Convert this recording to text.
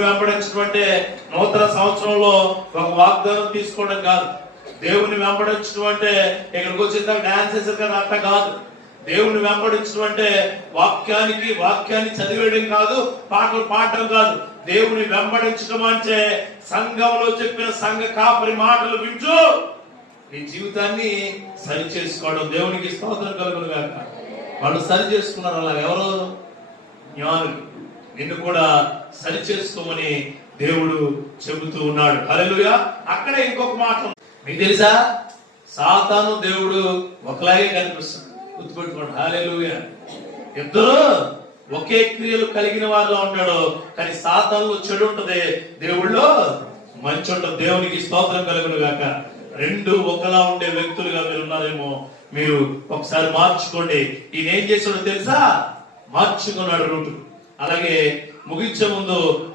దేవుని వెంబడించడం అంటే నూతన సంవత్సరంలో ఒక వాగ్దానం తీసుకోవడం కాదు. దేవుని వెంబడించడం అంటే ఇక్కడికి వచ్చిన డాన్స్ చేసే కదా అట్ట కాదు. దేవుని వెంబడించడం అంటే వాక్యాన్ని చదివేయడం కాదు, పాటలు పాడటం కాదు. దేవుని వెంబడించడం అంటే సంఘంలో చెప్పిన సంఘ కాపరి మాటలు వింటూ నీ జీవితాన్ని సరి చేసుకోవడం. దేవునికి స్తోత్రం కలుగును గాక. వాళ్ళు సరి చేసుకున్నారు. అలా ఎవరు? జ్ఞానులు. నిన్ను కూడా సరి చేసుకోమని దేవుడు చెబుతూ ఉన్నాడు. హల్లెలూయా. అక్కడ ఇంకొక మాట మీకు తెలుసా, సాతాను దేవుడు ఒకలాగే కనిపిస్తుంది. గుర్తుపెట్టుకోండి. హల్లెలూయా. ఇద్దరు ఒకే క్రియలు కలిగిన వారిలో ఉంటాడు, కానీ సాతానులో చెడు ఉంటది, దేవుళ్ళో మంచి ఉంటది. దేవునికి స్తోత్రం కలుగును గాక. రెండు ఒకలా ఉండే వ్యక్తులుగా మీరు ఉన్నారేమో, మీరు ఒకసారి మార్చుకోండి. ఈయన ఏం చేశాడో తెలుసా? మార్చుకున్నాడు రూటు. అలాగే ముగించే ముందు